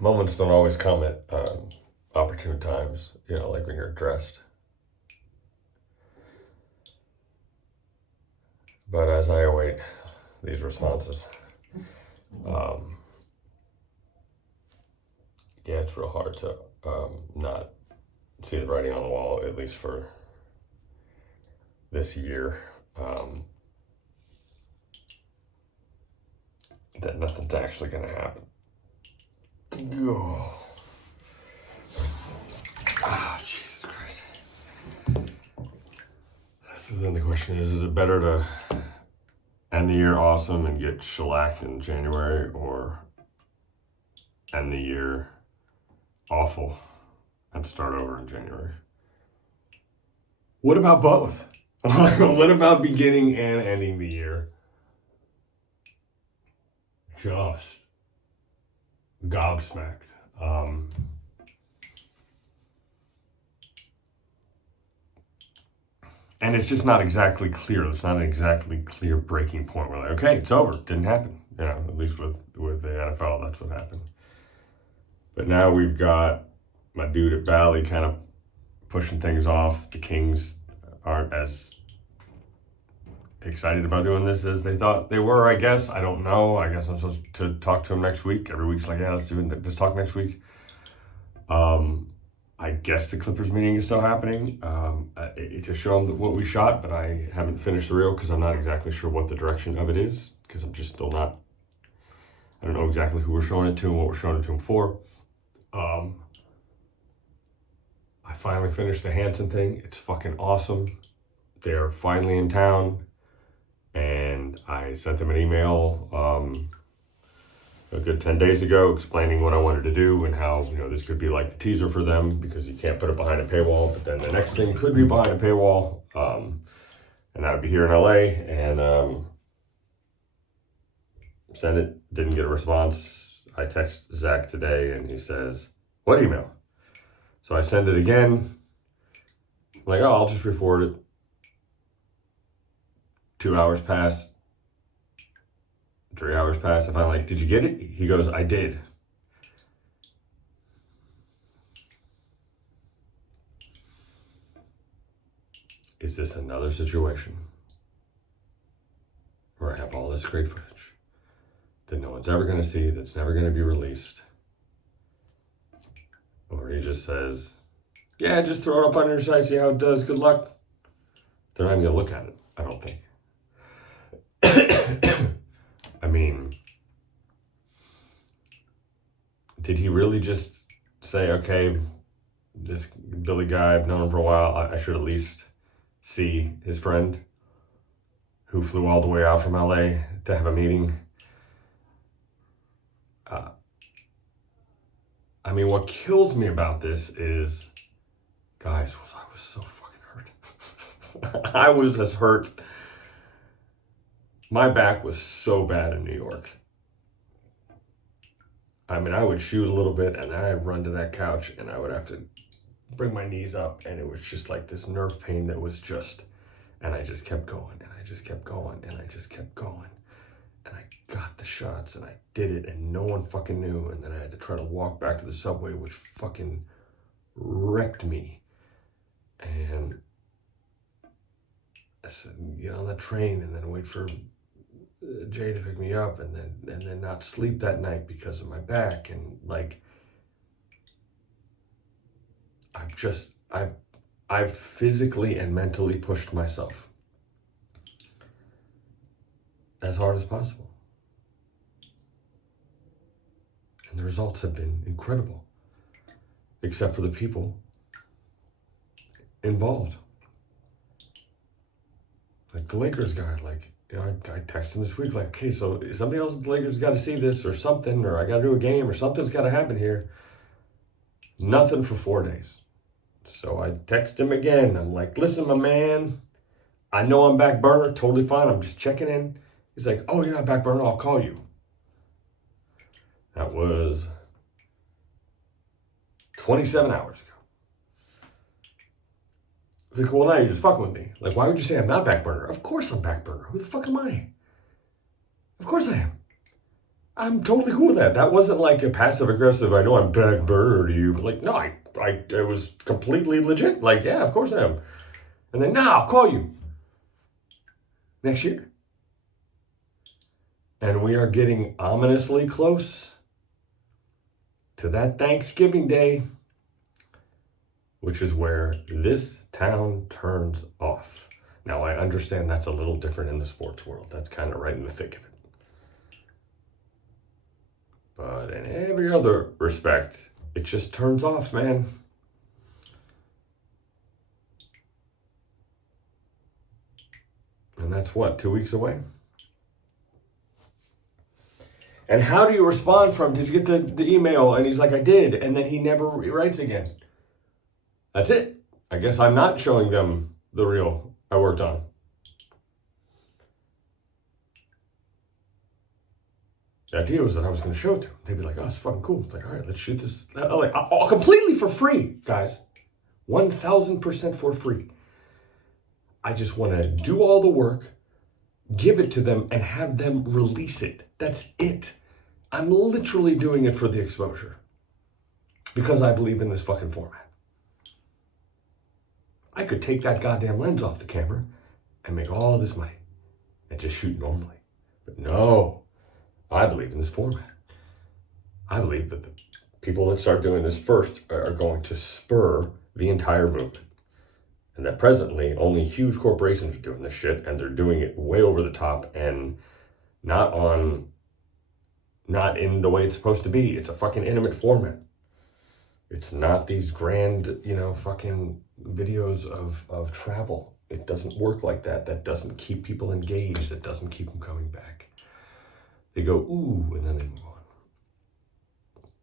moments don't always come at opportune times, like when you're dressed. But as I await these responses, um, yeah, it's real hard to not see the writing on the wall, at least for this year, that nothing's actually going to happen. Oh, Jesus Christ. So then the question is it better to end the year awesome and get shellacked in January, or end the year awful and start over in January? What about both? What about beginning and ending the year just gobsmacked? And it's just not exactly clear. It's not an exactly clear breaking point. We're like, okay, it's over. It didn't happen. At least with the NFL, that's what happened. But now we've got my dude at Bally kind of pushing things off. The Kings aren't as excited about doing this as they thought they were, I guess. I don't know. I guess I'm supposed to talk to him next week. Every week's like, yeah, let's talk next week. I guess the Clippers meeting is still happening. It just showed them what we shot, but I haven't finished the reel because I'm not exactly sure what the direction of it is, because I'm just still not. I don't know exactly who we're showing it to and what we're showing it to them for. I finally finished the Hanson thing. It's fucking awesome. They're finally in town, and I sent them an email a good 10 days ago explaining what I wanted to do and how, this could be like the teaser for them, because you can't put it behind a paywall, but then the next thing could be behind a paywall, and that would be here in LA. And sent it, didn't get a response. I text Zach today and he says, what email? So I send it again. I'm like, oh, I'll just re-forward it. 2 hours pass. 3 hours pass. If I'm like, did you get it? He goes, I did. Is this another situation where I have all this great footage that no one's ever going to see, that's never going to be released? Or he just says, yeah, just throw it up on your site, see how it does, good luck. They're not even going to look at it, I don't think. I mean, did he really just say, okay, this Billy guy, I've known him for a while, I should at least see his friend who flew all the way out from LA to have a meeting? I mean, what kills me about this is, guys, I was so fucking hurt. I was as hurt. My back was so bad in New York. I mean, I would shoot a little bit and then I'd run to that couch and I would have to bring my knees up, and it was just like this nerve pain that was just, and I just kept going and I just kept going and I just kept going. And I got the shots and I did it and no one fucking knew. And then I had to try to walk back to the subway, which fucking wrecked me. And I said, get on the train and then wait for Jay to pick me up, and then not sleep that night because of my back. And like, I've physically and mentally pushed myself as hard as possible. And the results have been incredible, except for the people involved. Like the Lakers guy, I texted him this week, like, okay, so somebody else at the Lakers got to see this or something, or I got to do a game or something's got to happen here. Nothing for 4 days. So I text him again. I'm like, listen, my man, I know I'm back burner, totally fine. I'm just checking in. He's like, oh, you're not back burner, I'll call you. That was 27 hours ago. It's like, well, now you're just fucking with me. Like, why would you say I'm not back burner? Of course I'm back burner. Who the fuck am I? Of course I am. I'm totally cool with that. That wasn't like a passive aggressive, I know I'm back burner to you, but like, no, it was completely legit. Like, yeah, of course I am. And then, nah, I'll call you next year. And we are getting ominously close to that Thanksgiving Day, which is where this town turns off. Now, I understand that's a little different in the sports world. That's kind of right in the thick of it. But in every other respect, it just turns off, man. And that's what, 2 weeks away? And how do you respond from, did you get the email? And he's like, I did. And then he never writes again. That's it. I guess I'm not showing them the reel I worked on. The idea was that I was going to show it to them. They'd be like, oh, it's fucking cool. It's like, all right, let's shoot this. Like, completely for free, guys. 1,000% for free. I just want to do all the work, give it to them, and have them release it. That's it. I'm literally doing it for the exposure. Because I believe in this fucking format. I could take that goddamn lens off the camera and make all this money and just shoot normally. But no, I believe in this format. I believe that the people that start doing this first are going to spur the entire movement. And that presently only huge corporations are doing this shit, and they're doing it way over the top and not in the way it's supposed to be. It's a fucking intimate format. It's not these grand, fucking videos of travel. It doesn't work like that. That doesn't keep people engaged. That doesn't keep them coming back. They go, ooh, and then they move on.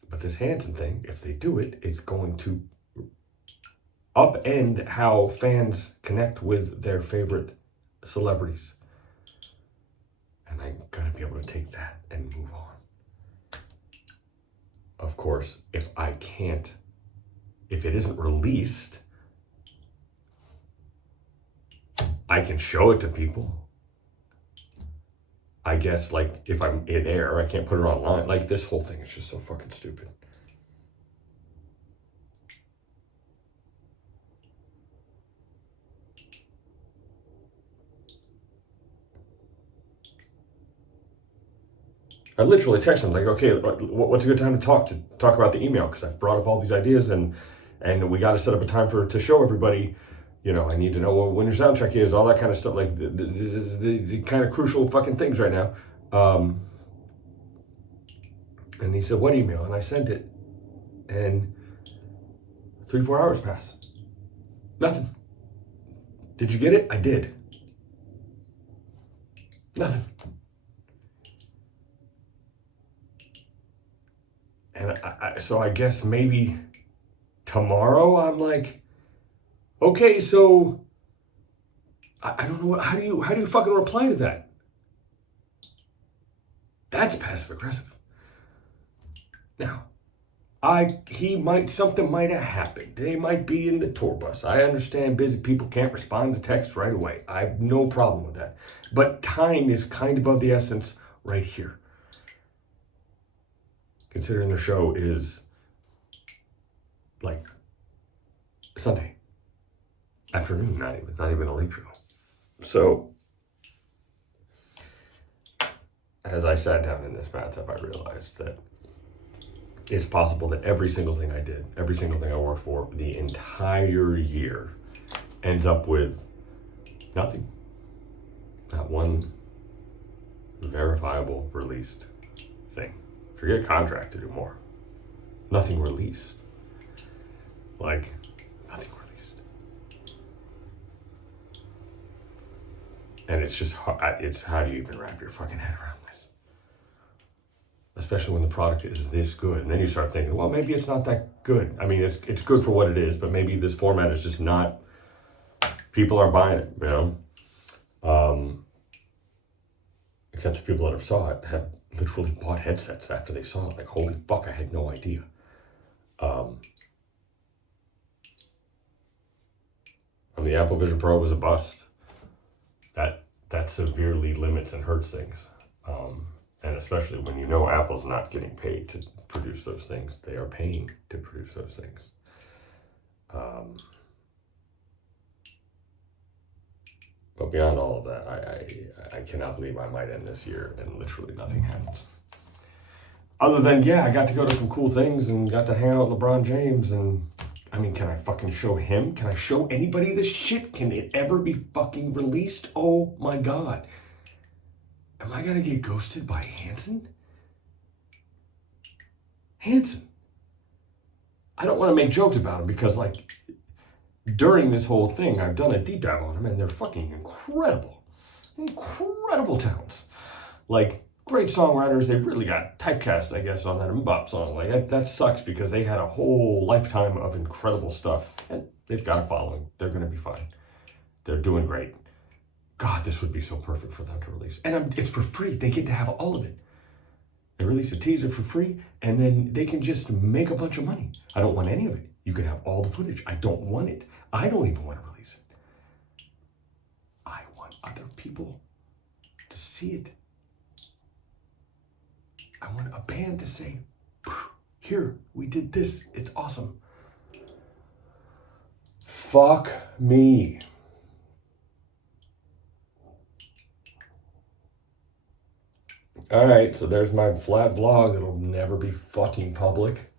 But this Hanson thing, if they do it, it's going to upend how fans connect with their favorite celebrities. And I'm going to be able to take that and move on. Of course, if it isn't released, I can show it to people. I guess, like, if I'm in air, I can't put it online. Like, this whole thing is just so fucking stupid. I literally texted him, like, okay, what's a good time to talk about the email? Because I've brought up all these ideas, and we got to set up a time to show everybody. I need to know when your sound check is, all that kind of stuff, like the kind of crucial fucking things right now. And he said, what email? And I sent it, and 3-4 hours passed. Nothing. Did you get it? I did. Nothing. And so I guess maybe tomorrow I'm like, okay, so I don't know how do you fucking reply to that? That's passive aggressive. Now, something might have happened. They might be in the tour bus. I understand busy people can't respond to text right away. I have no problem with that. But time is kind of the essence right here. Considering the show is like Sunday afternoon, not even a late show. So, as I sat down in this bathtub, I realized that it's possible that every single thing I did, every single thing I worked for the entire year ends up with nothing. Not one verifiable released thing. Forget contract to do more. Nothing released. Like, nothing released. And it's how do you even wrap your fucking head around this? Especially when the product is this good. And then you start thinking, well, maybe it's not that good. I mean, it's good for what it is, but maybe this format is just not, people aren't buying it, Except the people that have saw it have literally bought headsets after they saw it. Like, holy fuck, I had no idea. And the Apple Vision Pro was a bust. That severely limits and hurts things. And especially when you know Apple's not getting paid to produce those things. They are paying to produce those things. But beyond all of that, I cannot believe I might end this year and literally nothing happens. Other than, yeah, I got to go to some cool things and got to hang out with LeBron James. And I mean, can I fucking show him? Can I show anybody this shit? Can it ever be fucking released? Oh my God. Am I gonna get ghosted by Hanson? Hanson. I don't want to make jokes about him because, like, during this whole thing, I've done a deep dive on them, and they're fucking incredible. Incredible talents. Like, great songwriters. They really got typecast, I guess, on that MMMBop song. Like, that sucks because they had a whole lifetime of incredible stuff, and they've got a following. They're going to be fine. They're doing great. God, this would be so perfect for them to release. And it's for free. They get to have all of it. They release a teaser for free, and then they can just make a bunch of money. I don't want any of it. You can have all the footage. I don't want it. I don't even want to release it. I want other people to see it. I want a band to say, here, we did this. It's awesome. Fuck me. All right, so there's my flat vlog that'll never be fucking public.